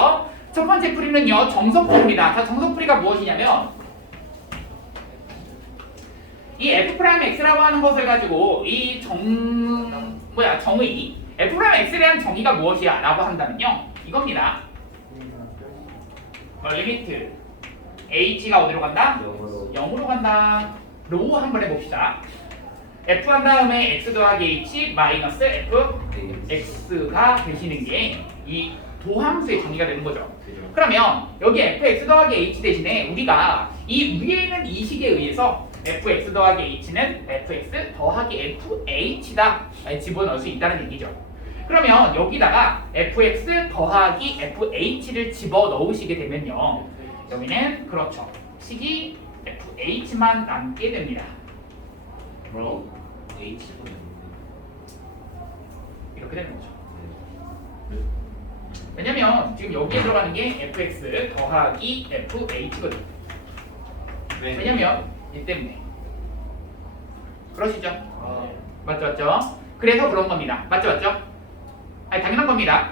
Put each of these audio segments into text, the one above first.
볼게요. 첫 번째 풀이는요, 정석풀이입니다. 자, 정석풀이가 무엇이냐면 이 F'X라고 하는 것을 가지고 이 정의 F'X에 대한 정의가 무엇이야? 라고 한다면요, 이겁니다. 리미트 H가 어디로 간다? 0으로 간다. 로 한번 해봅시다. F 한 다음에 X 더하기 H 마이너스 F X가 되시는 게 이 도함수의 정의가 되는 거죠. 그러면 여기 fx 더하기 h 대신에 우리가 이 위에 있는 이 식에 의해서 fx 더하기 h는 fx 더하기 fh다 집어넣을 수 있다는 얘기죠. 그러면 여기다가 fx 더하기 fh를 집어넣으시게 되면요, 여기는 그렇죠, 식이 fh만 남게 됩니다. 뭐라고? H분은 이렇게 되는 거죠. 왜냐면 지금 여기에 들어가는 게 fx 더하기 fh거든요. 왜냐면 이 때문에. 그러시죠? 맞죠? 그래서 그런 겁니다. 맞죠? 아니, 당연한 겁니다.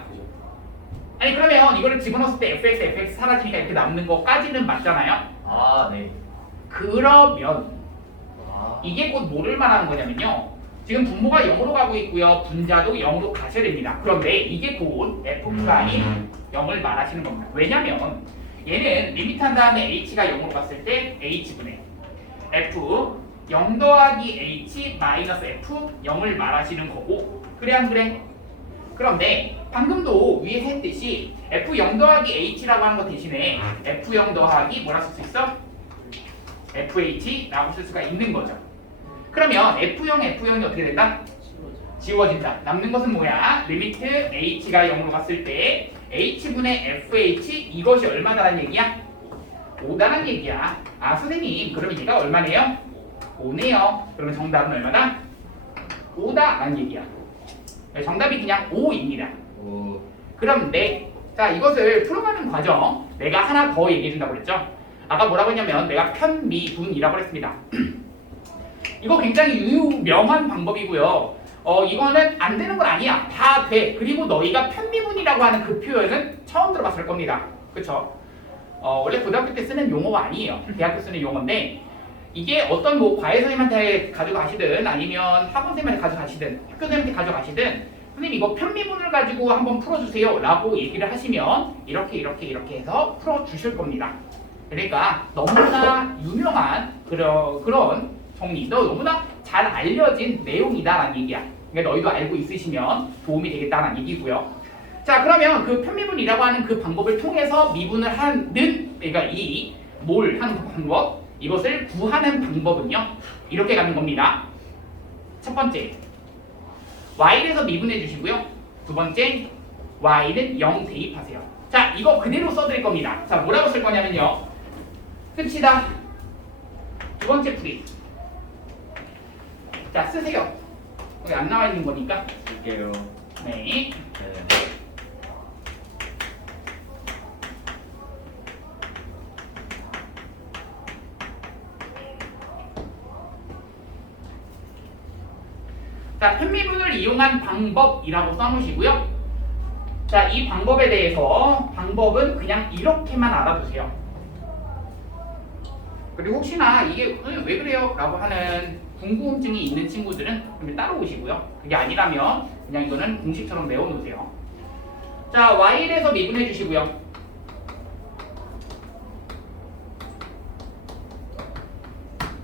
아니, 그러면 이거를 집어넣었을 때 fx 사라지니까 이렇게 남는 거까지는 맞잖아요. 아, 네. 그러면 아, 이게 곧 뭐를 말하는 거냐면요, 지금 분모가 0으로 가고 있고요, 분자도 0으로 가셔야 됩니다. 그런데 이게 곧 F'이 0을 말하시는 겁니다. 왜냐면 얘는 리미트 한 다음에 H가 0으로 갔을 때 H분의 F 0 더하기 H 마이너스 F 0을 말하시는 거고, 그래 안 그래? 그런데 방금도 위에서 했듯이 F0 더하기 H라고 하는 거 대신에 F0 더하기 뭐라 쓸 수 있어? FH라고 쓸 수가 있는 거죠. 그러면 F0이 어떻게 된다? 지워진다. 남는 것은 뭐야? 리미트 H가 0으로 갔을 때 H분의 FH 이것이 얼마다라는 얘기야? 5다라는 얘기야. 아, 선생님, 그러면 얘가 얼마네요? 5네요. 그러면 정답은 얼마다? 5다라는 얘기야. 정답이 그냥 5입니다. 오, 그런데 자, 이것을 풀어가는 과정 내가 하나 더 얘기해 준다고 그랬죠? 아까 뭐라고 했냐면 내가 편미분이라고 했습니다. 이거 굉장히 유명한 방법이고요. 이거는 안 되는 건 아니야. 다 돼. 그리고 너희가 편미분이라고 하는 그 표현은 처음 들어봤을 겁니다. 그쵸? 원래 고등학교 때 쓰는 용어가 아니에요. 대학교 쓰는 용어인데 이게 어떤 뭐 과외 선생님한테 가져가시든 아니면 학원 선생님한테 가져가시든 학교 선생님한테 가져가시든 선생님 이거 편미분을 가지고 한번 풀어주세요 라고 얘기를 하시면 이렇게 해서 풀어주실 겁니다. 그러니까 너무나 유명한 그런 정리, 너무나 잘 알려진 내용이다라는 얘기야. 그러니까 너희도 알고 있으시면 도움이 되겠다는 얘기고요. 자, 그러면 그 편미분이라고 하는 그 방법을 통해서 미분을 하는, 그러니까 이 뭘 하는 방법, 이것을 구하는 방법은요, 이렇게 가는 겁니다. 첫 번째, y에서 미분해 주시고요. 두 번째, y는 0 대입하세요. 자, 이거 그대로 써드릴 겁니다. 자, 뭐라고 쓸 거냐면요, 끝이다. 두 번째 풀이. 자, 쓰세요. 여기 안 나와 있는 거니까. 쓸게요. 네. 네. 자, 편미분을 이용한 방법이라고 써놓으시고요. 자, 이 방법에 대해서 방법은 그냥 이렇게만 알아두세요. 그리고 혹시나 이게 왜 그래요? 라고 하는 궁금증이 있는 친구들은 그럼 따로 오시고요. 그게 아니라면 그냥 이거는 공식처럼 외워놓으세요. 자, y에 대해서 미분해 주시고요.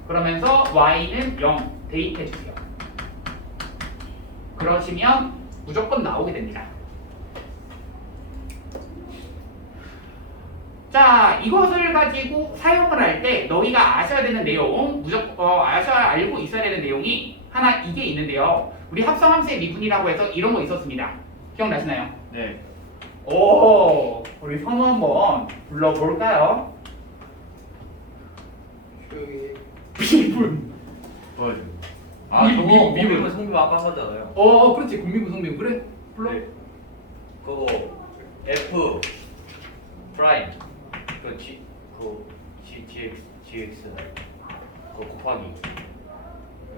그러면서 y는 0 대입해 주세요. 그러시면 무조건 나오게 됩니다. 자, 이것을 가지고 사용을 할 때 너희가 아셔야 되는 내용, 무조건 알고 있어야 되는 내용이 하나 이게 있는데요. 우리 합성함수의 미분이라고 해서 이런 거 있었습니다. 기억나시나요? 네. 오, 우리 선우 한번 불러볼까요? 미분. 보여줘. 미분. 미분 성분 아까 한 거잖아요. 그렇지. 군미분 성미분. 그래. 불러. 네. 그거 F 프라임 GX 그거 곱하기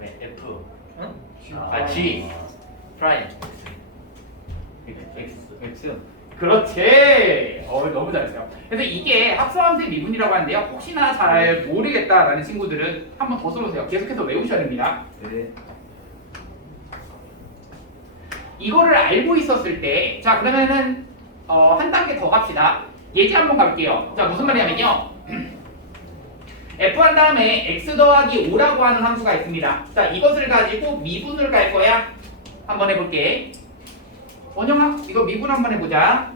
네 F G 프라임 X 그렇지. 너무 잘했어요. 그래서 이게 합성함수의 미분이라고 하는데요. 혹시나 잘 모르겠다라는 친구들은 한번 더 써보세요. 계속해서 외우셔야 됩니다. 네. 이거를 알고 있었을 때, 자 그러면은 한 단계 더 갑시다. 예제 한번 가볼게요. 자 무슨 말이냐면요. f 한 다음에 x 더하기 5라고 하는 함수가 있습니다. 자 이것을 가지고 미분을 갈 거야. 한번 해볼게. 원영아 이거 미분 한번 해보자.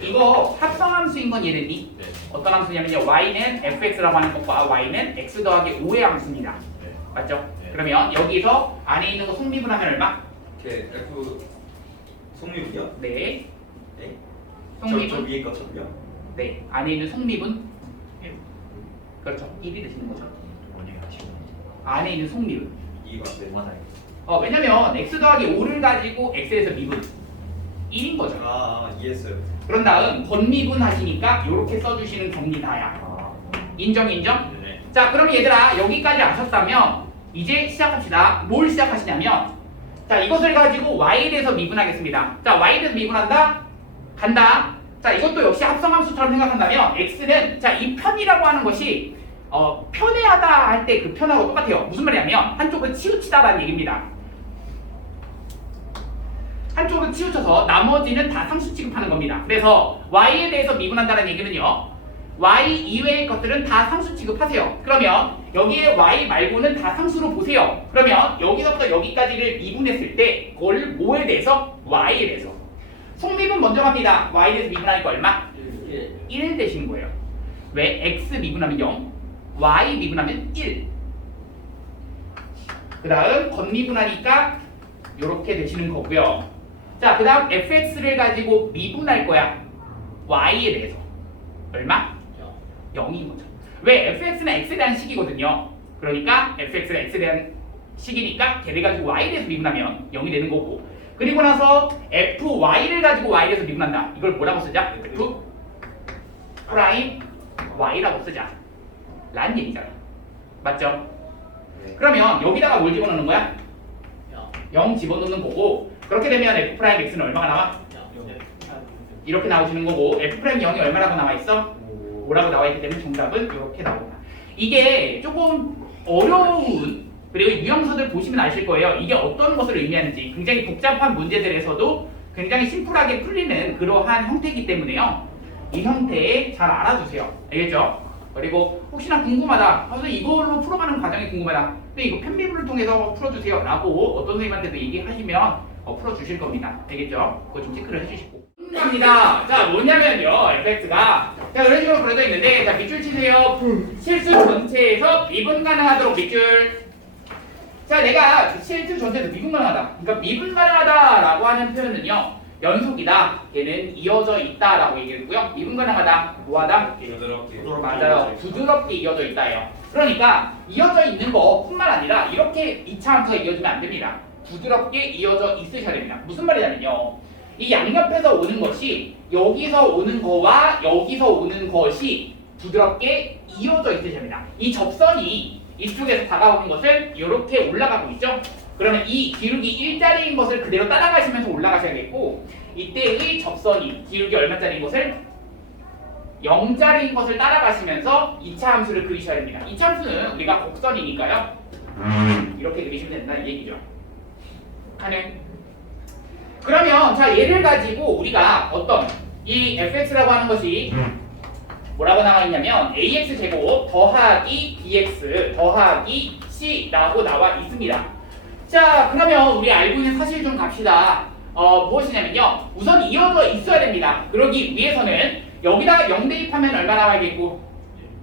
이거 합성함수인 건 이해됐니? 네. 어떤 함수냐면요. y는 fx라고 하는 것과 y는 x 더하기 5의 함수입니다. 네. 맞죠? 네. 그러면 여기서 안에 있는 거 속미분하면 얼마? 이렇게 F 속미분이요? 네. 네. 속미분? 저 위에 거처럼요? 네. 안에 있는 속미분? 그렇죠. 1이 되시는 거죠. 원영이 아시고. 안에 있는 속미분. 이거 네. 맞아요. 왜냐면 x 더하기 5를 가지고 x에서 미분 1인 거죠. 이해했어요. 그런 다음 건미분 하시니까 이렇게 써주시는 겁니다야. 아. 인정 인정? 네. 자 그럼 얘들아 여기까지 아셨다면 이제 시작합시다. 뭘 시작하시냐면 자 이것을 가지고 y에 대해서 미분하겠습니다. 자 y에 대해서 미분한다? 간다. 자 이것도 역시 합성함수처럼 생각한다면 x는 자 이 편이라고 하는 것이 편애하다 할 때 그 편하고 똑같아요. 무슨 말이냐면 한쪽은 치우치다라는 얘기입니다. 한쪽은 치우쳐서 나머지는 다 상수 취급하는 겁니다. 그래서 y에 대해서 미분한다는 얘기는요. y 이외의 것들은 다 상수 취급하세요. 그러면 여기에 y 말고는 다 상수로 보세요. 그러면 여기서부터 여기까지를 미분했을 때 그걸 뭐에 대해서? y에 대해서. 속미분 먼저 갑니다. y에 대해서 미분하니까 얼마? 1 되시는 거예요. 왜? x 미분하면 0, y 미분하면 1. 그 다음 건미분하니까 이렇게 되시는 거고요. 자, 그 다음 fx를 가지고 미분할 거야. y에 대해서. 얼마? 0인 거죠. 왜? fx는 x에 대한 식이거든요. 그러니까 fx가 x에 대한 식이니까 걔를 가지고 y에 대해서 미분하면 0이 되는 거고. 그리고 나서 fy를 가지고 y에 대해서 미분한다. 이걸 뭐라고 쓰자? f 프라임 y라고 쓰자. 라는 얘기잖아. 맞죠? 그러면 여기다가 뭘 집어넣는 거야? 0 집어넣는 거고, 그렇게 되면 f 프라임 x는 얼마가 나와? 이렇게 나오시는 거고, f 프라임 0이 얼마라고 나와 있어? 5라고 나와 있기 때문에 정답은 이렇게 나옵니다. 이게 조금 어려운, 그리고 유형서들 보시면 아실 거예요. 이게 어떤 것을 의미하는지. 굉장히 복잡한 문제들에서도 굉장히 심플하게 풀리는 그러한 형태이기 때문에요. 이 형태에 잘 알아두세요. 알겠죠? 그리고 혹시나 궁금하다. 선생님 이걸로 풀어가는 과정이 궁금하다. 근데 이거 편미분을 통해서 풀어주세요. 라고 어떤 선생님한테도 얘기하시면 풀어주실 겁니다. 알겠죠? 그거 좀 체크를 해주시고. 갑니다. 자, 뭐냐면요. fx가 자, 이런 식으로 그려져 있는데 자, 밑줄 치세요. 실수 전체에서 미분 가능하도록 밑줄. 자, 내가 실수 전체에서 미분 가능하다. 그러니까 미분 가능하다라고 하는 표현은요. 연속이다. 얘는 이어져 있다라고 얘기했고요. 미분 가능하다. 뭐하다? 부드럽게. 맞아요. 부드럽게 이어져 있다예요. 그러니까 이어져 있는 것뿐만 아니라 이렇게 2차 함수가 이어지면 안 됩니다. 부드럽게 이어져 있으셔야 됩니다. 무슨 말이냐면요. 이 양옆에서 오는 것이 여기서 오는 거와 여기서 오는 것이 부드럽게 이어져 있으셔야 됩니다. 이 접선이 이쪽에서 다가오는 것을 이렇게 올라가고 있죠. 그러면 이 기울기 1짜리인 것을 그대로 따라가시면서 올라가셔야겠고, 이때의 접선이 기울기 얼마짜리인 것을 0짜리인 것을 따라가시면서 2차 함수를 그리셔야 됩니다. 2차 함수는 우리가 곡선이니까요. 이렇게 그리시면 된다는 얘기죠. 가능? 그러면 자 얘를 가지고 우리가 어떤 이 fx라고 하는 것이 뭐라고 나와 있냐면 ax 제곱 더하기 bx 더하기 c라고 나와 있습니다. 자 그러면 우리 알고 있는 사실 좀 갑시다. 무엇이냐면요. 우선 이어져 있어야 됩니다. 그러기 위해서는 여기다가 0 대입하면 얼마 나와야겠고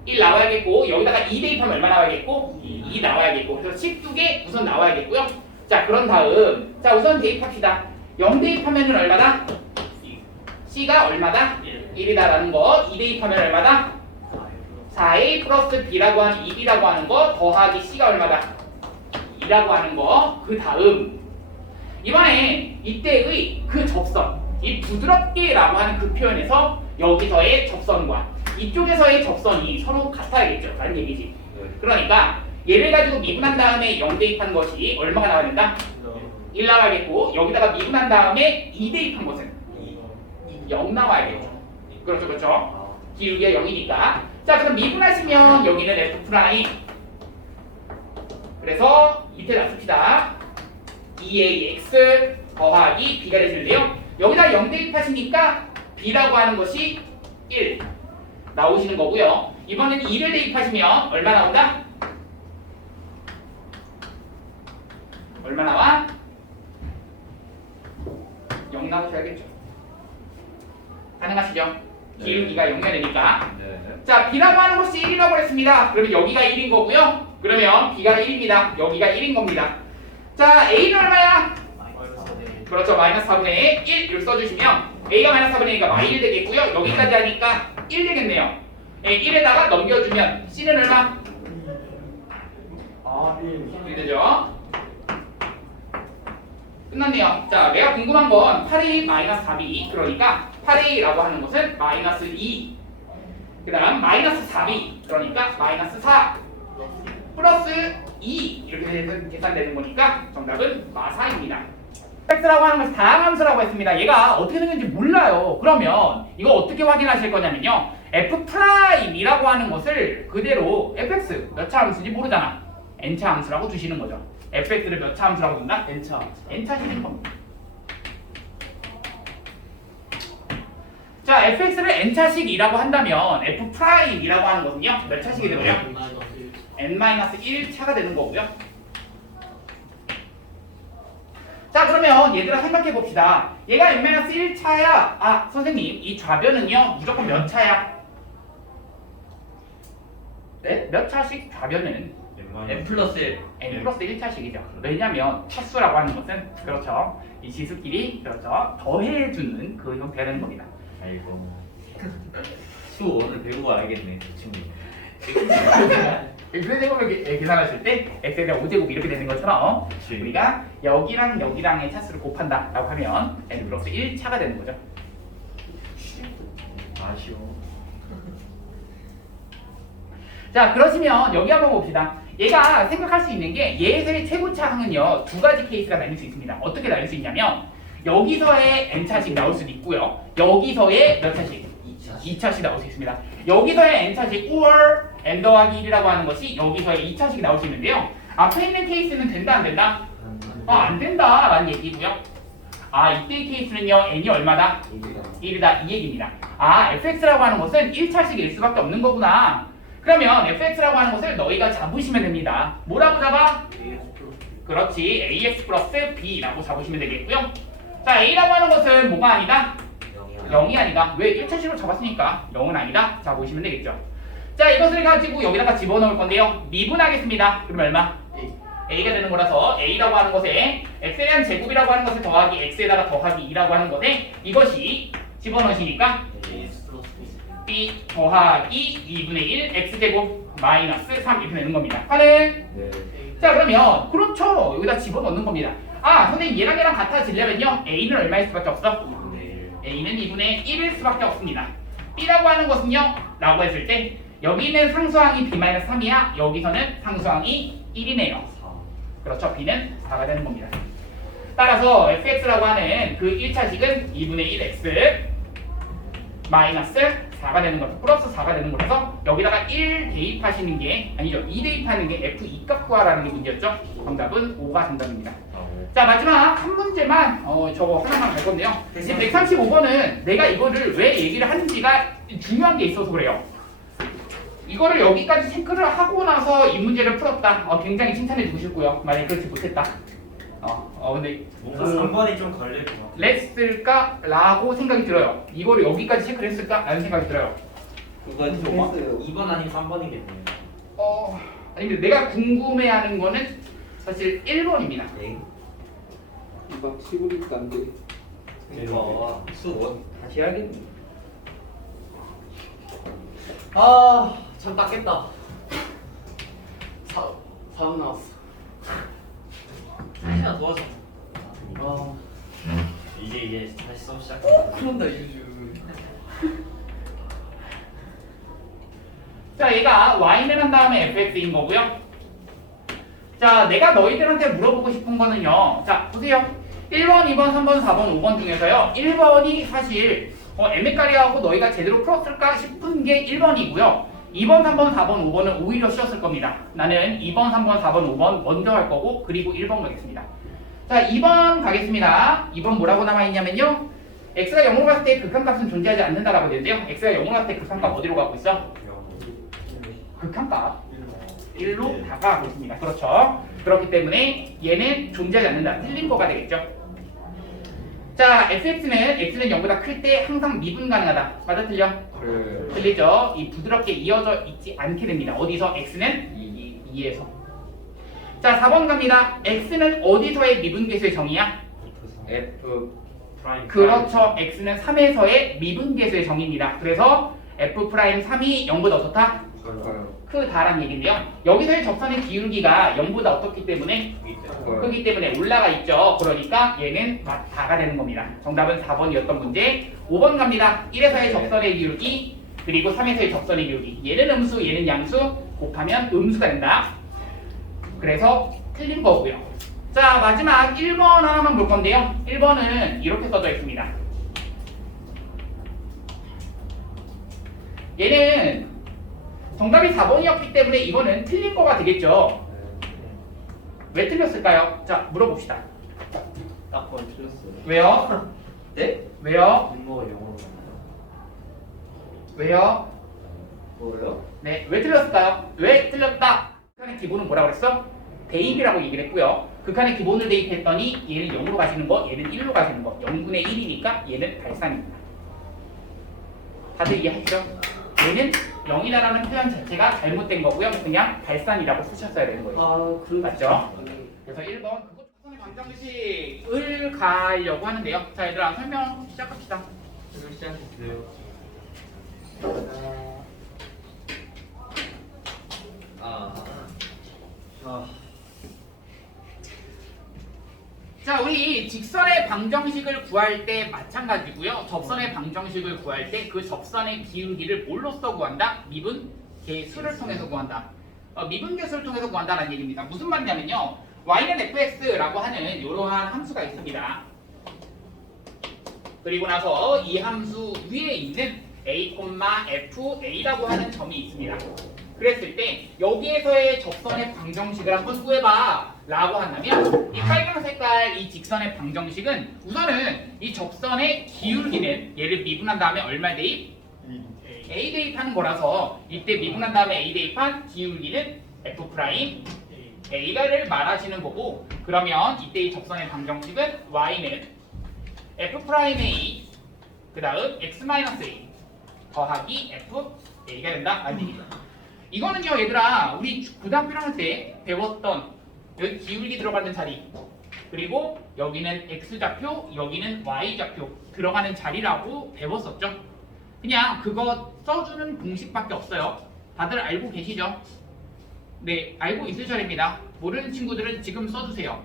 1 나와야겠고, 여기다가 2 대입하면 얼마 나와야겠고 2 나와야겠고, 그래서 12개 우선 나와야겠고요. 자 그런 다음 자 우선 대입합시다. 0 대입하면 얼마다? c가 얼마다? 1이다라는 거. 2 대입하면 얼마다? 4a 플러스 b라고 하는 2b라고 하는 거 더하기 c가 얼마다? 2라고 하는 거. 그 다음 이번에 이때의 그 접선, 이 부드럽게라고 하는 그 표현에서 여기서의 접선과 이쪽에서의 접선이 서로 같아야겠죠 라는 얘기지. 그러니까 얘를 가지고 미분한 다음에 0 대입한 것이 얼마가 나와야 된다? 1 나와야겠고, 여기다가 미분한 다음에 2 대입한 것은 0 나와야겠죠. 그렇죠, 그렇죠. 아, 기울기가 0이니까. 자, 그럼 미분하시면 여기는 f 프라임. 그래서 밑에 놔둡시다. 2ax 더하기 b가 되시는데요. 여기다 0 대입하시니까 b라고 하는 것이 1 나오시는 거고요. 이번에는 2를 대입하시면 얼마 나온다? 얼마 나와? 0 나오셔야겠죠. 가능하시죠? 기울기가 0이 되니까. 네. 자, b라고 하는 것이 1이라고 했습니다. 그러면 여기가 1인 거고요. 그러면 b가 1입니다. 여기가 1인 겁니다. 자, a는 얼마야? 그렇죠. 마이너스 4분의 1 이렇게 써주시면 a가 마이너스 4분의 1이니까 -1 되겠고요. 여기까지 하니까 1 되겠네요. 1에다가 넘겨주면 c는 얼마? 1 되죠. 끝났네요. 자, 내가 궁금한 건 8a 마이너스 4b 그러니까 8a라고 하는 것은 마이너스 2 그 다음 마이너스 4b 그러니까 마이너스 4 플러스 2 이렇게 해서 계산되는 거니까 정답은 마4입니다. x라고 하는 것은 다항함수라고 했습니다. 얘가 어떻게 생겼는지 몰라요. 그러면 이거 어떻게 확인하실 거냐면요. f'이라고 하는 것을 그대로 fx 몇 차 함수인지 모르잖아. n차 함수라고 두시는 거죠. fx를 몇 차 함수라고 둔다? n차 시는 겁니다. 자, fx를 n차식이라고 한다면 f'이라고 하는 것은요. 몇 차식이 되고요? n-1차가 되는 거고요. 자, 그러면 얘들아 생각해 봅시다. 얘가 n-1차야. 아, 선생님, 이 좌변은요 무조건 몇 차야? 네? 몇 차씩 좌변은 n 플러스 1. n 플러스 1차식이죠. 왜냐면 차수라고 하는 것은 그렇죠. 이 지수끼리 그렇죠. 더해주는 그 형태가 되는 겁니다. 아이고. 수 오늘 배우고 알겠네, 그 친구. x제곱을 계산하실 때 x에 대한 5제곱 이렇게 되는 것처럼 그치. 우리가 여기랑 여기랑의 차수를 곱한다 라고 하면 n 플러스 1차가 되는 거죠. 아쉬워. 자, 그러시면 여기 한번 봅시다. 얘가 생각할 수 있는 게 얘의 최고차항은요 두 가지 케이스가 나뉠 수 있습니다. 어떻게 나뉠 수 있냐면 여기서의 n차식 나올 수도 있고요. 여기서의 몇 차식? 2차식 나올 수 있습니다. 여기서의 n차식 or n 더하기 1이라고 하는 것이 여기서의 2차식이 나올 수 있는데요. 앞에 있는 케이스는 된다 안 된다? 안 된다 라는 얘기고요. 아, 이때의 케이스는요 n이 얼마다? 1이다 이 얘기입니다. 아, fx라고 하는 것은 1차식일 수밖에 없는 거구나. 그러면 fx라고 하는 것을 너희가 잡으시면 됩니다. 뭐라고 잡아? 그렇지, ax 플러스 b라고 잡으시면 되겠고요. 자, a라고 하는 것은 뭐가 아니다? 0이 아니다. 왜? 1차식으로 잡았으니까 0은 아니다. 자, 보시면 되겠죠. 자, 이것을 가지고 여기다가 집어넣을 건데요. 미분하겠습니다. 그러면 얼마? a가 되는 거라서 a라고 하는 것에 x에 대한 제곱이라고 하는 것을 더하기 x에다가 더하기 2라고 하는 것에 이것이 집어넣으시니까 b 더하기 2분의 1 x제곱 마이너스 3 이렇게 되는 겁니다. 가능? 네. 자, 그러면 그렇죠. 여기다 집어넣는 겁니다. 아, 선생님 얘랑 얘랑 같아지려면요 a는 얼마일 수밖에 없어? a는 2분의 1일 수밖에 없습니다. b라고 하는 것은요 라고 했을 때 여기는 상수항이 b-3이야. 여기서는 상수항이 1이네요. 그렇죠. b는 4가 되는 겁니다. 따라서 fx라고 하는 그 1차식은 2분의 1 x 마이너스 4가 되는 거죠. 플러스 4가 되는 거라서 여기다가 1 대입하시는 게 아니죠. 2 대입하는 게 f2 값 구하라는 게 문제였죠. 정답은 5가 정답입니다. 자, 마지막 한 문제만 저거 하나만 갈 건데요. 이제 135번은 내가 이거를 왜 얘기를 하는지가 중요한 게 있어서 그래요. 이거를 여기까지 체크를 하고 나서 이 문제를 풀었다. 굉장히 칭찬해 주고 싶고요. 만약에 그렇지 못했다. 근데 뭔가 3번이 좀 걸릴 것 같아. 랬을까? 라고 생각이 들어요. 이거를 여기까지 체크를 했을까? 라는 생각이 들어요. 그거 했어요. 2번 아니면 3번이겠네요. 아니 근데 내가 궁금해하는 거는 사실 1번입니다. 네. 막 시골이니까 안 돼. 그러니까 수 다시 해야겠네. 참 닦겠다. 사업 나왔어. 시간 도와줘. 아, 이제 다시 수업 시작. 그런다 유주. 자, 얘가 y는 한 다음에 fx인 거고요. 자, 내가 너희들한테 물어보고 싶은 거는요. 자, 보세요. 1번, 2번, 3번, 4번, 5번 중에서요. 1번이 사실 m까리하고 너희가 제대로 풀었을까 싶은 게 1번이고요. 2번, 3번, 4번, 5번은 오히려 쉬웠을 겁니다. 나는 2번, 3번, 4번, 5번 먼저 할 거고 그리고 1번 가겠습니다. 자, 2번 가겠습니다. 2번 뭐라고 남아있냐면요. x가 0으로 갔을 때 극한값은 존재하지 않는다라고 되는데요. x가 0으로 갔을 때 극한값 어디로 가고 있어? 극한값 1로 다가가고 있습니다. 그렇죠. 그렇기 때문에 얘는 존재하지 않는다. 틀린 거가 되겠죠. 자, x는 0보다 클 때 항상 미분 가능하다. 맞아, 틀려? 틀리죠. 이 부드럽게 이어져 있지 않게 됩니다. 어디서? x는 2에서. 자, 4번 갑니다. x는 어디서의 미분계수의 정의야? F 프라임. 그렇죠. x는 3에서의 미분계수의 정의입니다. 그래서 f'3이 0보다 어떻다? 크다란 얘기인데요. 여기서의 접선의 기울기가 0보다 어떻기 때문에? 크기 때문에 올라가 있죠. 그러니까 얘는 다가 되는 겁니다. 정답은 4번이었던 문제. 5번 갑니다. 1에서의 접선의 기울기 그리고 3에서의 접선의 기울기. 얘는 음수, 얘는 양수 곱하면 음수가 된다. 그래서 틀린 거고요. 자, 마지막 1번 하나만 볼 건데요. 1번은 이렇게 써져 있습니다. 얘는 정답이 4번이었기 때문에 이거는 틀린 거가 되겠죠. 왜 틀렸을까요? 자, 물어봅시다. 딱 번 틀렸어요. 왜요? 네? 왜요? 분모가 영어로 나와요. 왜요? 뭐요? 네, 왜 틀렸을까요? 왜 틀렸다? 극한의 기본은 뭐라고 그랬어? 대입이라고 얘기를 했고요. 극한의 기본을 대입했더니 얘는 0으로 가시는 거, 얘는 1로 가시는 거. 0분의 1이니까 얘는 발산입니다. 다들 이해하시죠? 얘는 0이다라는 표현 자체가 잘못된 거고요. 그냥 발산이라고 쓰셨어야 되는 거예요. 아, 그럼 맞죠? 그래서 1번 그것 조건의 방정식을 가려고 하는데요. 자, 얘들아 설명 시작합시다. 설명 시작해주세요. 자, 우리 직선의 방정식을 구할 때 마찬가지고요. 접선의 방정식을 구할 때 그 접선의 기울기를 뭘로써 구한다? 미분계수를 통해서 구한다. 미분계수를 통해서 구한다는 얘기입니다. 무슨 말이냐면요. y는 fx라고 하는 이러한 함수가 있습니다. 그리고 나서 이 함수 위에 있는 a, fa라고 하는 점이 있습니다. 그랬을 때 여기에서의 접선의 방정식을 한번 구해봐 라고 한다면 이 빨간 색깔 이 직선의 방정식은 우선은 이 접선의 기울기는 얘를 미분한 다음에 얼마 대입? a 대입하는 거라서 이때 미분한 다음에 a 대입한 기울기는 f' a가를 말하시는 거고, 그러면 이때 이 접선의 방정식은 y는 f'(a) 그 다음 x-a 더하기 f(a가) 된다. 아니, 이거는요 얘들아 우리 고등학교 1학년 때 배웠던 여기 기울기 들어가는 자리, 그리고 여기는 x좌표 여기는 y좌표 들어가는 자리라고 배웠었죠. 그냥 그거 써주는 공식밖에 없어요. 다들 알고 계시죠? 네, 알고 있으셔야 됩니다. 모르는 친구들은 지금 써주세요.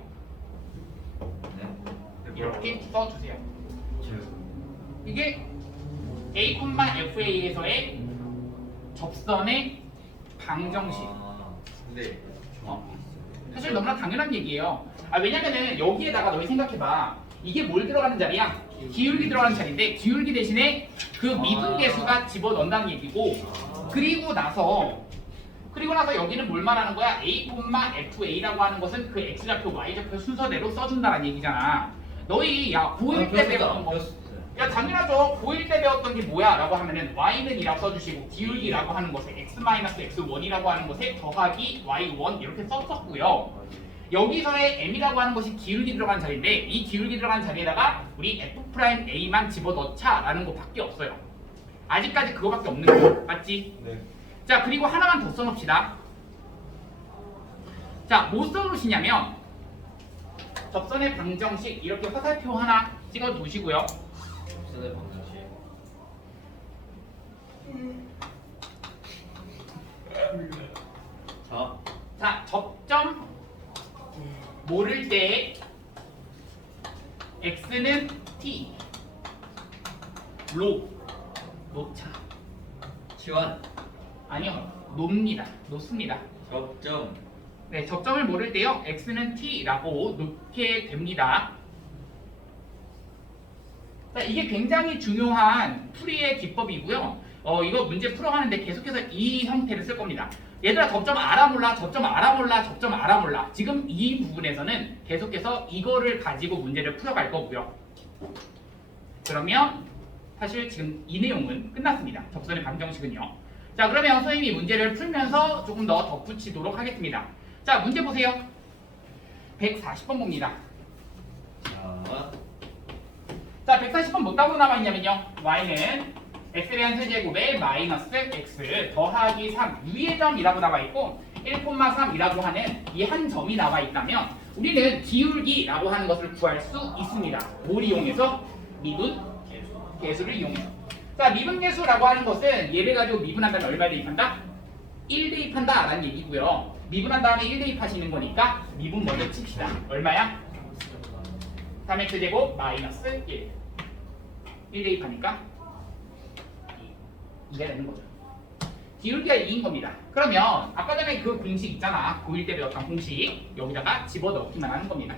이렇게 써주세요. 이게 a, fa에서의 접선의 방정식. 네. 사실 너무나 당연한 얘기예요. 왜냐면은 여기에다가 너희 생각해봐. 이게 뭘 들어가는 자리야? 기울기 들어가는 자리인데 기울기 대신에 그 미분계수가 집어넣는다는 얘기고, 그리고 나서 여기는 뭘 말하는 거야? a, fa라고 하는 것은 그 x좌표, y좌표 순서대로 써준다는 얘기잖아. 너희 고1 때 배웠던 거. 당연하죠. 고1 때 배웠던 게 뭐야? 라고 하면은 y는 이라고 써주시고 기울기라고 하는 것에 x-x1이라고 하는 것에 더하기 y1 이렇게 썼었고요. 여기서의 m이라고 하는 것이 기울기 들어간 자리인데 이 기울기 들어간 자리에다가 우리 f'a만 집어넣자 라는 것밖에 없어요. 아직까지 그거밖에 없는 거 맞지? 네. 자, 그리고 하나만 더 써놓읍시다. 자, 뭐 써놓으시냐면 접선의 방정식 이렇게 화살표 하나 찍어 놓으시고요. 접선의 방정식. 자, 접점 모를 때 x는 t, 놓자. 치환. 아니요, 놓습니다. 접점. 네, 접점을 모를 때요 x는 t라고 놓게 됩니다. 자, 이게 굉장히 중요한 풀이의 기법이고요. 이거 문제 풀어가는데 계속해서 이 형태를 쓸 겁니다. 얘들아 접점 알아 몰라, 접점 알아 몰라, 접점 알아 몰라. 지금 이 부분에서는 계속해서 이거를 가지고 문제를 풀어갈 거고요. 그러면 사실 지금 이 내용은 끝났습니다. 접선의 방정식은요. 자, 그러면 선생님이 문제를 풀면서 조금 더 덧붙이도록 하겠습니다. 자, 문제 보세요. 140번 봅니다. 자, 자, 140번 뭐 따로 남아있냐면요. y는 x에 대한 세제곱에 마이너스 x 더하기 3 위의 점이라고 나와있고 1,3이라고 하는 이 한 점이 나와있다면 우리는 기울기라고 하는 것을 구할 수 있습니다. 뭘 이용해서? 미분 계수를 이용해서. 자, 미분 계수라고 하는 것은 얘를 가지고 미분한다면 얼마 대입한다? 1 대입한다 라는 얘기고요. 미분한 다음에 1 대입하시는 거니까 미분 먼저 칩시다. 얼마야? 3x제곱 마이너스 1 대입하니까 2가 되는 거죠. 기울기가 2인 겁니다. 그러면 아까 전에 그 공식 있잖아. 고1 때 배웠던 공식 여기다가 집어넣기만 하는 겁니다.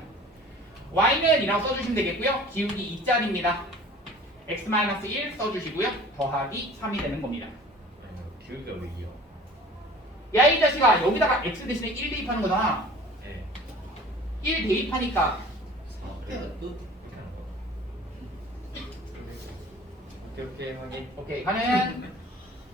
y는 이라고 써주시면 되겠고요. 기울기 2짜리입니다. x-1 써주시고요. 더하기 3이 되는 겁니다. 기울기가 왜 2요? 야, 이 자식아, 여기다가 x 대신에 1 대입하는 거잖아. 네. 1 대입하니까 4. 그래서 끝. 이렇게 하는 거. 오케이 확인. 오케이, 가는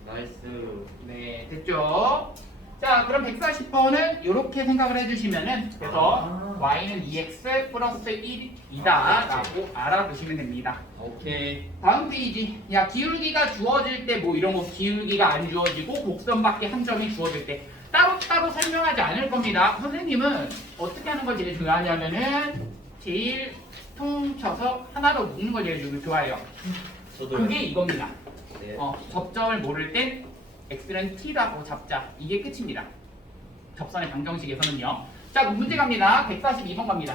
나이스. 네, 됐죠? 자, 그럼 140번은 이렇게 생각을 해주시면은 그래서 y는 2x 플러스 1이다 라고 알아두시면 됩니다. 오케이. 다음 페이지. 야, 기울기가 주어질 때 뭐 이런 거 기울기가 안 주어지고 곡선밖에 한 점이 주어질 때 따로따로 설명하지 않을 겁니다. 선생님은 어떻게 하는 걸 제일 좋아하냐면은 제일 통쳐서 하나로 묶는 걸 제일 좋아해요. 저도요. 그게 이겁니다. 네. 접점을 모를 땐 x는 t라고 잡자. 이게 끝입니다. 접선의 방정식에서는요. 자, 그럼 문제 갑니다. 142번 갑니다.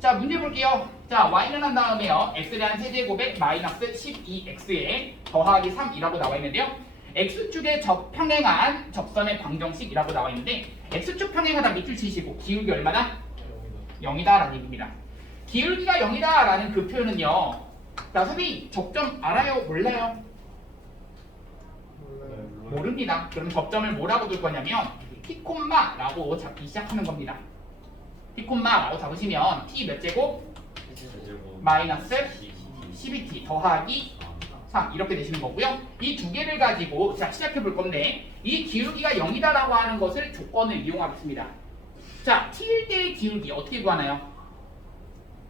자, 문제 볼게요. 자, y는 한 다음에요. x에 대한 세제곱에 마이너스 12x에 더하기 3이라고 나와 있는데요. x축에 평행한 접선의 방정식이라고 나와 있는데 x축 평행하다 밑줄 치시고 기울기 얼마나? 0이다 라는 얘기입니다. 기울기가 0이다 라는 그 표현은요. 자, 선생님 접점 알아요? 몰라요? 모릅니다. 그럼 접점을 뭐라고 둘 거냐면 t,라고 잡기 시작하는 겁니다. t,라고 잡으시면 t 몇 제곱? 마이너스 12t 더하기 3 이렇게 되시는 거고요. 이 두 개를 가지고 자, 시작해 볼 건데 이 기울기가 0이다라고 하는 것을 조건을 이용하겠습니다. 자, t일 때의 기울기 어떻게 구하나요?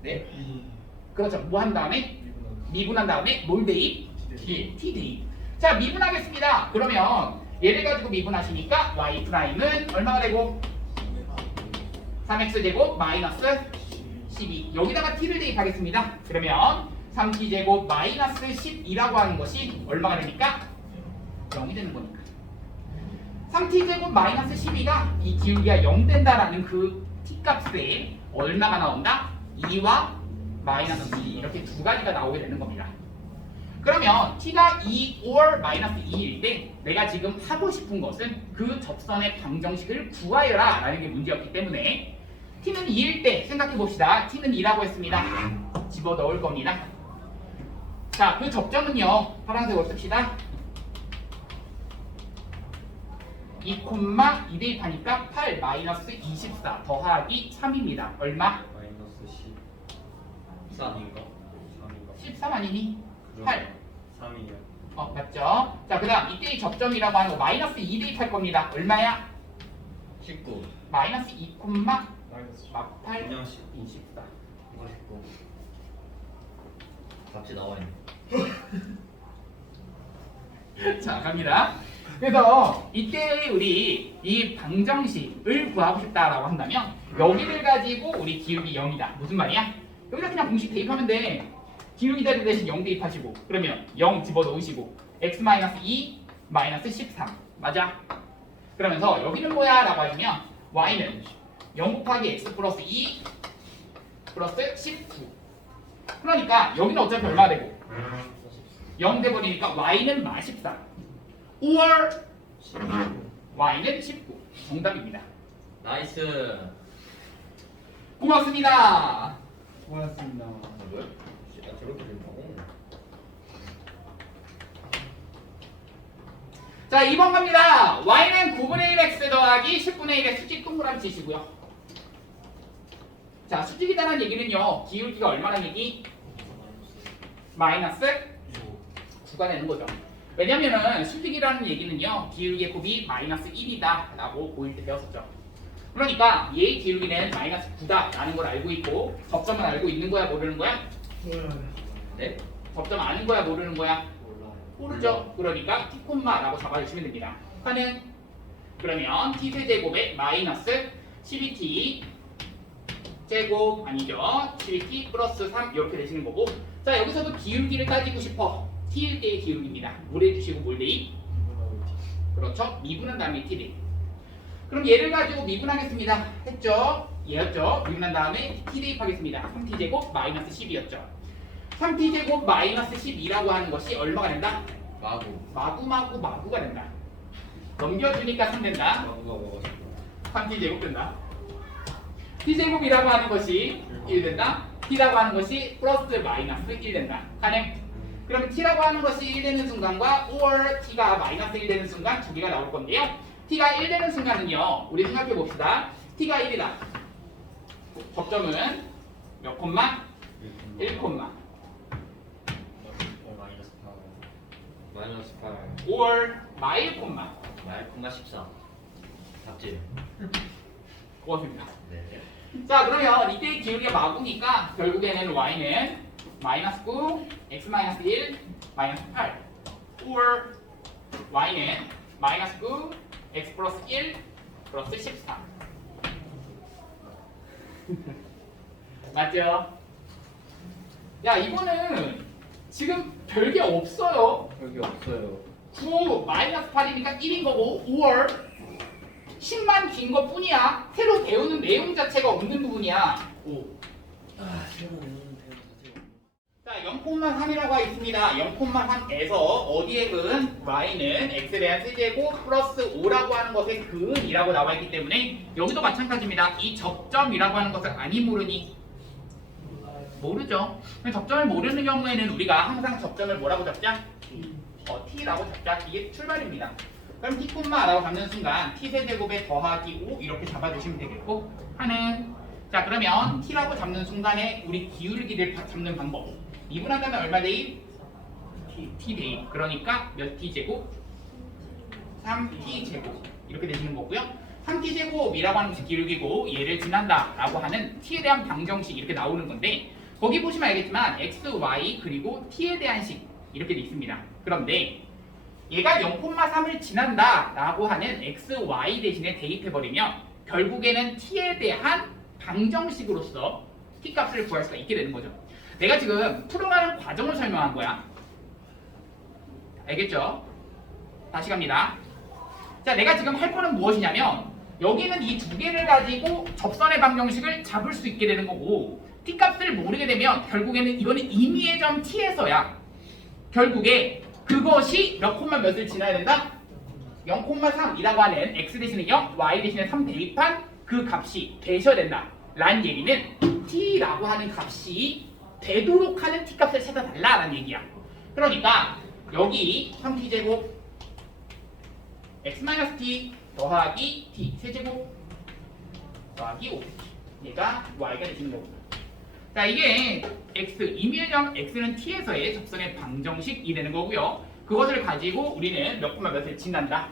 네. 그렇죠. 뭐 한 다음에? 미분한 다음에 뭘 대입? t 대입. 자, 미분하겠습니다. 그러면 얘를 가지고 미분하시니까 y 프라임은 얼마가 되고? 3x제곱 마이너스 12. 여기다가 t를 대입하겠습니다. 그러면 3t제곱 마이너스 12라고 하는 것이 얼마가 됩니까? 0이 되는 거니까. 3t제곱 마이너스 12가 이 기울기가 0 된다라는 그 t값에 얼마가 나온다? 2와 마이너스 2 이렇게 두 가지가 나오게 되는 겁니다. 그러면 t가 2 or 마이너스 2일 때 내가 지금 하고 싶은 것은 그 접선의 방정식을 구하여라 라는 게 문제였기 때문에 t는 2일 때 생각해 봅시다. t는 2라고 했습니다. 집어넣을 겁니다. 자, 그 접점은요. 파란색으로 씁시다. 2,2 대입하니까 8 마이너스 24 더하기 3입니다. 얼마? 마이너스 10. 3인가? 13 아니니? 8. 3이요. 맞죠? 자, 그 다음 이때의 접점이라고 하는 거 마이너스 2 대입할 겁니다. 얼마야? 19. 마이너스 2, 마이너스 8, 그냥 10. 24. 이거 19. 값이 나와 있네. 자, 갑니다. 그래서 이때 우리 이 방정식을 구하고 싶다라고 한다면 여기를 가지고 우리 기울기 0이다. 무슨 말이야? 여기다 그냥 공식 대입하면 돼. 기울기 대신 0 대입하시고 그러면 0 집어넣으시고 x-2 마이너스 13 맞아? 그러면서 여기는 뭐야? 라고 하시면 y는 0 곱하기 x 플러스 2 플러스 19 그러니까 여기는 어차피 얼마 되고 0 돼버리니까 y는 마 14 or y는 19 정답입니다. 나이스. 고맙습니다. 고맙습니다. 뭐야? 저렇게 된다고? 자 2번 갑니다. y는 9분의 1x 더하기 10분의 1의 수직 동그라미 치시고요. 자 수직이다라는 얘기는요. 기울기가 얼마나 얘기? 마이너스 9가 되는 거죠. 왜냐면은 수직이라는 얘기는요. 기울기의 곱이 마이너스 1이다 라고 고1 때 배웠었죠. 그러니까 얘의 기울기는 마이너스 9다 라는 걸 알고 있고 접점은 알고 있는 거야 모르는 거야? 네? 접점 아는 거야 모르는 거야? 몰라요. 모르죠. 그러니까 t 콤마라고 잡아주시면 됩니다. 하는 그러면 t 세제곱에 마이너스 12t 제곱 아니죠. 12t 플러스 3 이렇게 되시는 거고 자 여기서도 기울기를 따지고 싶어. t일 때의 기울기입니다. 뭘 해주시고 뭘 대입? 그렇죠. 미분한 다음에 t 대입. 그럼 얘를 가지고 미분하겠습니다. 했죠? 얘였죠. 미분한 다음에 t 대입하겠습니다. 3t 제곱 마이너스 10이었죠. 3t 제곱 마이너스 12라고 하는 것이 얼마가 된다? 마구가 된다. 넘겨주니까 3 된다. 마구가 먹었어. 3t 제곱 된다. t 제곱이라고 하는 것이 1 된다. t라고 하는 것이 플러스 마이너스 1 된다. 가능? 그러면 t라고 하는 것이 1 되는 순간과 or t가 마이너스 1 되는 순간 두 개가 나올 건데요. t가 1 되는 순간은요. 우리 생각해 봅시다. t가 1이다. 접점은 몇 콤마? 1 콤마. 마이너스 8. or 마일 콤마. 마이크가 14. 답지. 고맙습니다. 네. 자 그러면 이때의 기울기가 마구니까 결국에는 y는 마이너스 9, x 마이너스 1, 마이너스 8 or y는 마이너스 9, x 플러스 1, 플러스 14 맞죠? 야 이거는 지금 별게 없어요. 여기 없어요. 9 마이너스 8이니까 1인 거고 5월 10만 긴 것 뿐이야. 새로 배우는 내용 자체가 없는 부분이야. 5. 새로 내는 대화 자체가. 자 0,3이라고 하어 있습니다. 0,3에서 어디의 근? y는 x에 대한 세제곱 플러스 5라고 하는 것의 근이라고 나와 있기 때문에 여기도 마찬가지입니다. 이 접점이라고 하는 것을 아니 모르니? 모르죠. 접점을 모르는 경우에는 우리가 항상 접점을 뭐라고 잡자? t라고 잡자. 이게 출발입니다. 그럼 t 콤마라고 잡는 순간 t 세제곱에 더하기 5 이렇게 잡아주시면 되겠고 하는 자 그러면 t라고 잡는 순간에 우리 기울기를 잡는 방법 미분한다면 얼마 대입? t 대입. 그러니까 몇 t 제곱? 3t 제곱 이렇게 되시는 거고요. 3t 제곱이라고 하는 것이 기울기고 얘를 지난다 라고 하는 t에 대한 방정식 이렇게 나오는 건데 거기 보시면 알겠지만 x, y 그리고 t에 대한 식 이렇게 돼 있습니다. 그런데 얘가 0,3을 지난다 라고 하는 x, y 대신에 대입해버리면 결국에는 t에 대한 방정식으로서 t 값을 구할 수가 있게 되는 거죠. 내가 지금 풀어가는 과정을 설명한 거야. 알겠죠? 다시 갑니다. 자, 내가 지금 할 거는 무엇이냐면 여기는 이 두 개를 가지고 접선의 방정식을 잡을 수 있게 되는 거고 t 값을 모르게 되면 결국에는 이거는 임의의 점 t에서야 결국에 그것이 몇 콤마 몇을 지나야 된다? 0,3이라고 하는 x 대신에 0, y 대신에 3 대입한 그 값이 되셔야 된다 라는 얘기는 t라고 하는 값이 되도록 하는 t 값을 찾아달라 라는 얘기야. 그러니까 여기 3t 제곱 x-t 더하기 t 세제곱 더하기 5 얘가 y가 되시는 거구나. 자 이게 x 임의의 점 x는 t에서의 접선의 방정식이 되는 거고요. 그것을 가지고 우리는 몇 콤마 몇을 지난다.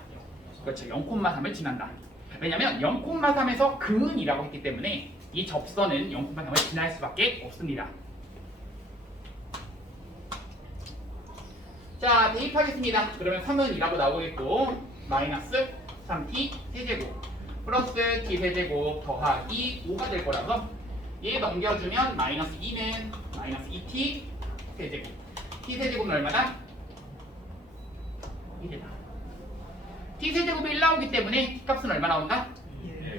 그렇죠. 0,3을 지난다. 왜냐면 0,3에서 근이라고 했기 때문에 이 접선은 0,3을 지날 수밖에 없습니다. 자 대입하겠습니다. 그러면 3은 2라고 나오겠고 마이너스 3t 세제곱 플러스 t 세제곱 더하기 5가 될 거라서 얘 넘겨주면 마이너스 2는 마이너스 2t 세제곱 t 세제곱은 얼마다? 1이다. t 세제곱이 1 나오기 때문에 t 값은 얼마 나온다?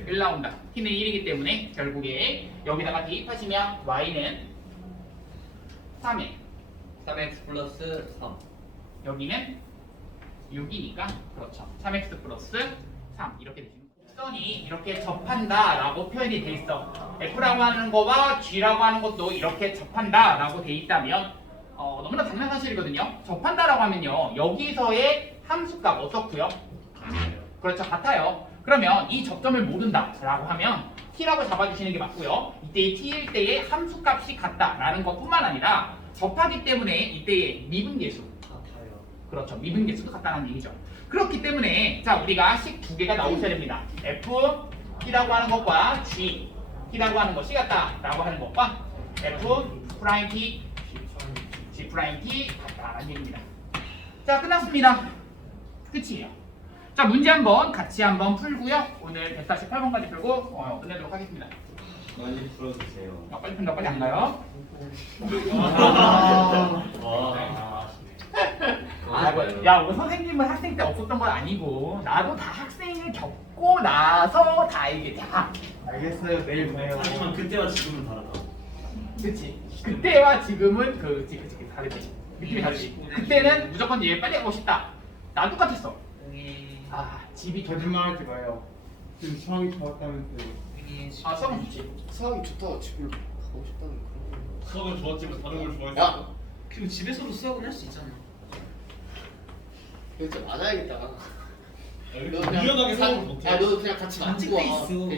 1 나온다. t는 1이기 때문에 결국에 여기다가 대입하시면 y는 3에 3x 플러스 3. 여기는 6이니까 그렇죠. 3x 플러스 3 이렇게 되시는 거죠. 곡선이 이렇게 접한다라고 표현이 돼 있어. F라고 하는 거와 G라고 하는 것도 이렇게 접한다라고 돼 있다면 너무나 당연한 사실이거든요. 접한다라고 하면요. 여기서의 함수값 어떻고요? 그렇죠. 같아요. 그러면 이 접점을 모른다라고 하면 T라고 잡아주시는 게 맞고요. 이때의 T일 때의 함수값이 같다라는 것뿐만 아니라 접하기 때문에 이때의 미분계수 같아요. 그렇죠. 미분계수도 같다는 얘기죠. 그렇기 때문에 자 우리가 식 두 개가 나오셔야 됩니다. F T라고 하는 것과 G T라고 하는 것이 같다라고 하는 것과 F 프라임 T G 프라임 T 같다라는 얘기입니다. 자 끝났습니다. 끝이에요. 자 문제 한번 같이 한번 풀고요. 오늘 148번까지 풀고 끝내도록 하겠습니다. 많이 풀어주세요. 빨리 푼다 빨리 안 가요? 야, 우리 선생님은 학생 때 없었던 건 아니고 나도 다 학생을 겪고 나서 다 이게 다 알겠어요. 내일 봐요. 하지만 그때와 지금은 다르다. 그치 그때와 지금은 그치 다르지 느낌이 다르지 그때는 무조건 얘 빨리 가고 싶다 나 똑같았어 아 집이 거짓말하지 마요. 지금 수학이 좋았다면서요. 아 수학은 좋지 수학이 좋다고 집을 가고 싶다는 그런 거. 수학은 좋았지만 다른 걸 좋아했어. 야, 그럼 집에서도 수학을 할 수 있잖아. 이거 좀 맞아야겠다. 유연하게 수학을 못해. 야, 너 그냥 같이 맞고 와. 있어.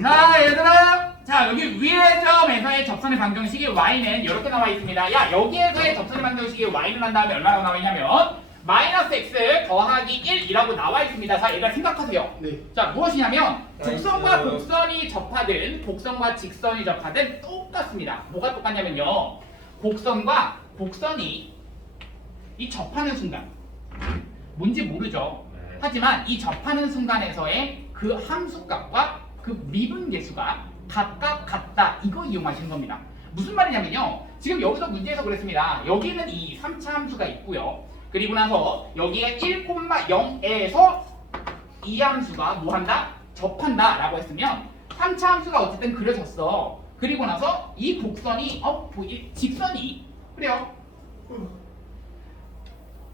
자 얘들아 자 여기 위의 점에서의 접선의 방정식이 y는 이렇게 나와 있습니다 야 여기에서의 접선의 방정식이 y를 한 다음에 얼마나 나와 있냐면 마이너스 x 더하기 1이라고 나와 있습니다. 자 얘들아 생각하세요. 네. 자 무엇이냐면 곡선과 곡선이 접하든 곡선과 직선이 접하든 똑같습니다. 뭐가 똑같냐면요. 곡선과 곡선이 이 접하는 순간 뭔지 모르죠. 하지만 이 접하는 순간에서의 그 함수값과 그 미분계수가 각각 같다. 이거 이용하시는 겁니다. 무슨 말이냐면요. 지금 여기서 문제에서 그랬습니다. 여기는 이 3차 함수가 있고요. 그리고 나서 여기가 1,0에서 이 함수가 뭐한다? 접한다 라고 했으면 3차 함수가 어쨌든 그려졌어. 그리고 나서 이 곡선이 직선이 그래요.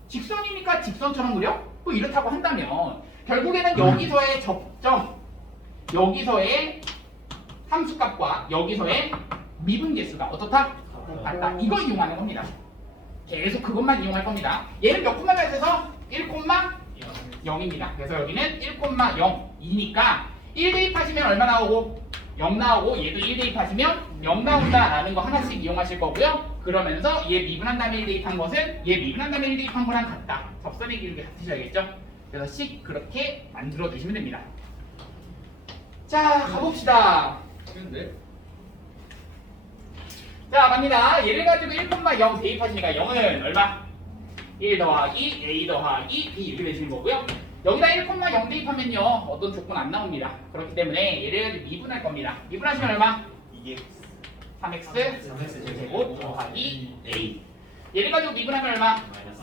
직선이니까 직선처럼 그려? 또 이렇다고 한다면 결국에는 여기서의 접점 여기서의 함수값과 여기서의 미분계수가 어떻다? 같다. 이걸 이용하는 겁니다. 계속 그것만 이용할 겁니다. 얘는 몇 콤마 몇에서 1,0입니다. 그래서 여기는 1,0이니까 1 대입하시면 얼마 나오고 0 나오고 얘도 1 대입하시면 0 나온다라는 거 하나씩 이용하실 거고요. 그러면서 얘 미분한 다음에 1 대입한 것은 얘 미분한 다음에 1 대입한 거랑 같다. 접선의 기울기 같으셔야겠죠? 그래서 식 그렇게 만들어 주시면 됩니다. 자 가봅시다. 자 갑니다. 얘를 가지고 1,0 대입하시니까 0은 얼마? 1 더하기 A 더하기 B 이렇게 되시는 거고요. 여기다 1,0 대입하면요 어떤 조건 안 나옵니다. 그렇기 때문에 얘를 가지고 미분할 겁니다. 미분하시면 얼마? 이게 3x 제곱 더하기 A. 얘를 가지고 미분하면 얼마? 마이너스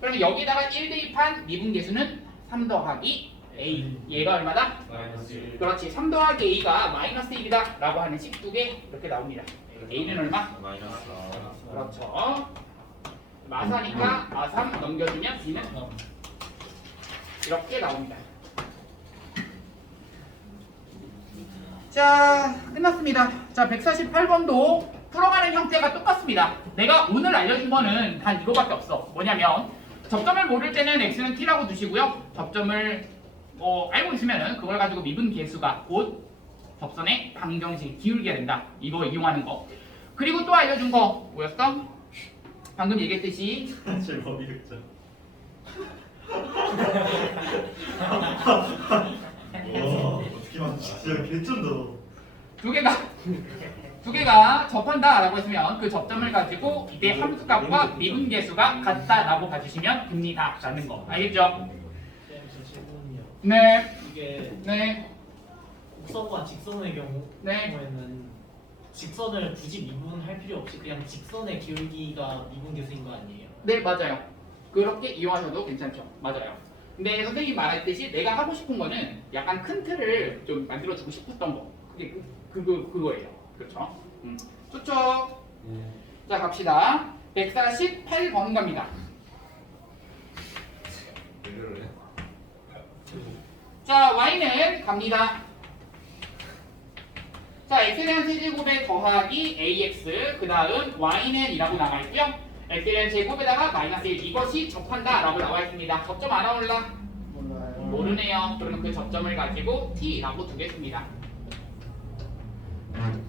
그러면 여기다가 1 대입한 미분계수는 3 더하기 A. 얘가 얼마다? 마이너스 그렇지. 3 더하기 A가 마이너스 1이다 라고 하는 식 두 개 이렇게 나옵니다. A는 얼마? 마이너스 그렇죠. 마사니까 마3 넘겨주면 B는 이렇게 나옵니다. 자 끝났습니다. 자 148번도 풀어가는 형태가 똑같습니다. 내가 오늘 알려준 거는 단 이거밖에 없어. 뭐냐면 접점을 모를 때는 x는 t라고 두시고요. 접점을 알고 있으면은 그걸 가지고 미분계수가 곧 접선의 방정식 기울기가 된다. 이거 이용하는 거. 그리고 또 알려준 거 뭐였어? 방금 얘기했듯이 제일 범위 극장. 와 어떻게 맞지? 진짜 개쩐다. 두 개가 접한다라고 했으면 그 접점을 가지고 이때 함수값과 미분계수가 같다라고 봐주시면 됩니다라는 거 알겠죠? 네, 이게 네, 곡선과 직선의 네. 경우에는 직선을 굳이 미분할 필요 없이 그냥 직선의 기울기가 미분계수인 거 아니에요? 네 맞아요. 그렇게 이용하셔도 괜찮죠. 맞아요. 근데 선생님이 말했듯이 내가 하고 싶은 거는 약간 큰 틀을 좀 만들어주고 싶었던 거. 그게 그거예요. 그렇죠? 좋죠. 자 갑시다. 148번 갑니다. 자 자, y는 갑니다. 자, x에 대한 세제곱에 더하기 ax, 그 다음 y는 이라고 나와 있고요. x에 대한 제곱에다가 마이너스 1, 이것이 접한다 라고 나와 있습니다. 접점 안 나올라? 몰라요. 모르네요. 그러면 그 접점을 가지고 t라고 두겠습니다.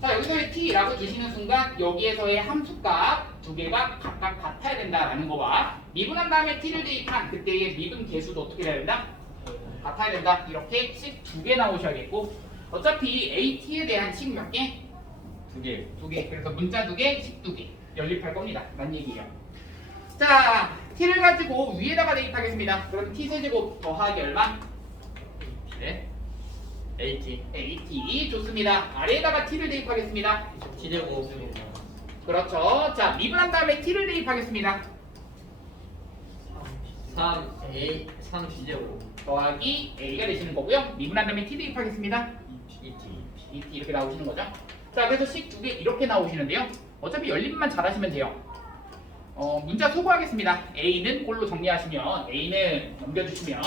자, 여기서의 t라고 주시는 순간 여기에서의 함수값 두 개가 각각 같아야 된다라는 거와 미분한 다음에 t를 대입한 그때의 미분 개수도 어떻게 돼야 된다? 같아야 된다. 이렇게 식 두 개 나오셔야겠고 어차피 AT에 대한 식 몇 개? 2개. 두 개. 그래서 문자 두 개, 식 두 개. 연립할 겁니다. 란 얘기예요. 자, t를 가지고 위에다가 대입하겠습니다. 그럼 t 세제곱 더하기 얼마? 네. AT. AT 좋습니다. 아래에다가 t를 대입하겠습니다. T제곱. 그렇죠. 자, 미분한 다음에 t를 대입하겠습니다. 3A 3 T제곱. 더하기 a가 되시는 거고요. 미분한 다음에 t 대입하겠습니다. ET. ET 이렇게 나오시는 거죠. 자, 그래서 식 두 개 이렇게 나오시는데요. 어차피 연립만 잘하시면 돼요. 문자 소거하겠습니다. a는 꼴로 정리하시면 a는 넘겨주시면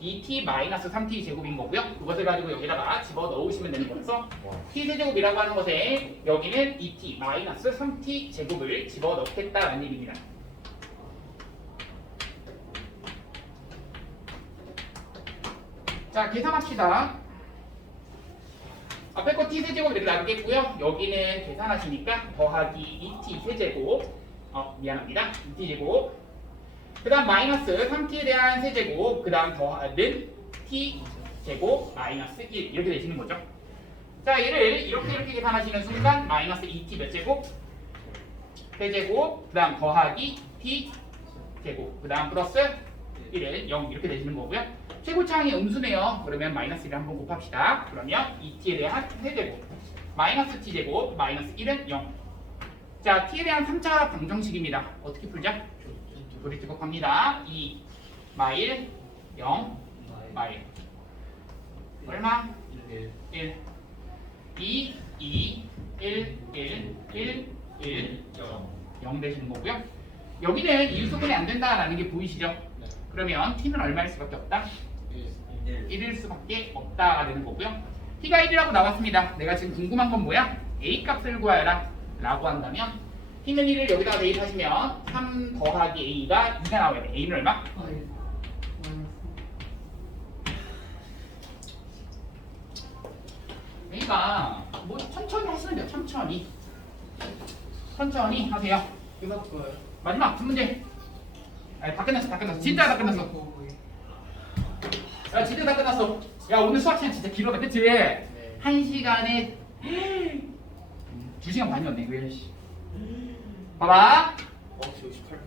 2t-3t 제곱인 거고요. 그것을 가지고 여기다가 집어 넣으시면 되는 거라서 t 세제곱이라고 하는 것에 여기는 2t-3t 제곱을 집어 넣겠다라는 얘기입니다. 자, 계산합시다. 앞에 거 t 세제곱 이렇게 나누겠고요. 여기는 계산하시니까 더하기 2t 세제곱 미안합니다. 2t 제곱 그 다음 마이너스 3t에 대한 세제곱 그 다음 더하는 t 제곱 마이너스 1 이렇게 되시는 거죠. 자, 얘를 이렇게 계산하시는 순간 마이너스 2t 몇 제곱? 세제곱 그 다음 더하기 t 제곱 그 다음 플러스 1은 0 이렇게 되시는 거고요. 최고차항이 음수네요. 그러면 마이너스 1을 한번 곱합시다. 그러면 2t에 대한 세제곱 마이너스 t제곱 마이너스 1은 0. 자, t에 대한 3차 방정식입니다. 어떻게 풀자? 우리 뜨겁합니다. 2 마일 0 마일 얼마? 1 2 2 1 1 1 1 0 되시는 거고요. 여기는 이유수분이 안 된다라는 게 보이시죠? 그러면 t는 얼마일 수밖에 없다? 1일 수밖에 없다가 되는 거고요. t가 1이라고 나왔습니다. 내가 지금 궁금한 건 뭐야? a 값을 구하여라 라고 한다면 t는 1을 여기다가 대입하시면 3 더하기 a가 2가 나와야 돼. a는 얼마? a가 뭐 천천히 하시면 돼요. 천천히 하세요. 이거 좋아요. 마지막 두 문제. 아니, 다 끝났어. 진짜 다 끝났어. 야, 진짜 다 끝났어. 야, 오늘 수학 시간 진짜 길었다, 그치? 네. 1시간에 2시간 반이었네, 그래. 봐봐. 58.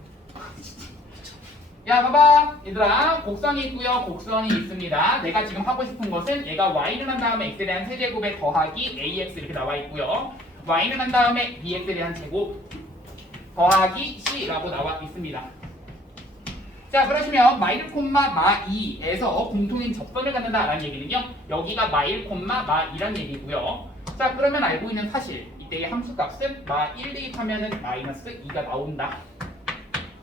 야, 봐봐. 얘들아, 곡선이 있고요. 곡선이 있습니다. 내가 지금 하고 싶은 것은 얘가 y는 한 다음에 x에 대한 세제곱에 더하기 ax 이렇게 나와 있고요. y는 한 다음에 bx에 대한 제곱 더하기 c라고 나와 있습니다. 자, 그러시면 마일 콤마 마 2에서 공통인 접선을 갖는다라는 얘기는요. 여기가 마일 콤마 마 2란 얘기고요. 자, 그러면 알고 있는 사실 이때의 함수값은 마 1 대입하면은 마이너스 2가 나온다.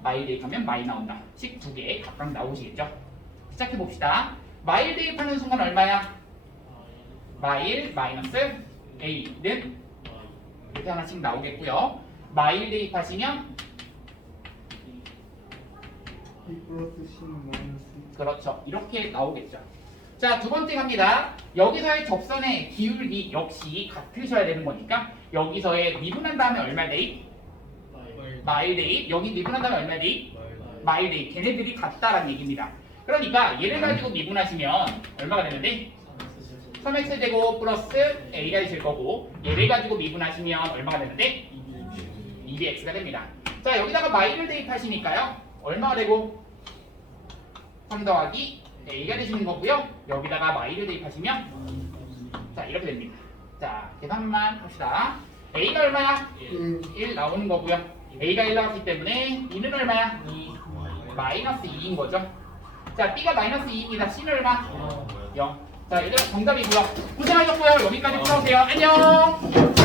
마 1 대입하면 마이 나온다. 식 두 개 각각 나오시겠죠? 시작해 봅시다. 마 1 대입하는 순간 얼마야? 마 1 마이너스 a는 이렇게 하나씩 나오겠고요. 마 1 대입하시면 B 플러스 C는 마이너스. 그렇죠. 이렇게 나오겠죠. 자, 두 번째 갑니다. 여기서의 접선의 기울기 역시 같으셔야 되는 거니까 여기서의 미분한 다음에 얼마 대입? 마일 대입. 여기 미분한 다음에 얼마 대입? 마일 대입. 걔네들이 같다라는 얘기입니다. 그러니까 얘를 가지고 미분하시면 얼마가 되는데? 3x 제곱 플러스 a가 되실 거고 얘를 가지고 미분하시면 얼마가 되는데? 2bx가 됩니다. 자, 여기다가 마일을 대입하시니까요. 얼마가 되고? 3 더하기 a가 되시는 거고요. 여기다가 마일을 대입하시면 자, 이렇게 됩니다. 자, 계산만 합시다. a가 얼마야? 1 나오는 거고요. a가 1 나왔기 때문에 b는 얼마야? 2 마이너스 2인 거죠. 자, b가 마이너스 2입니다. c는 얼마? 0. 자, 얘들 정답이고요. 고생하셨고요. 여기까지 풀어주세요. 안녕.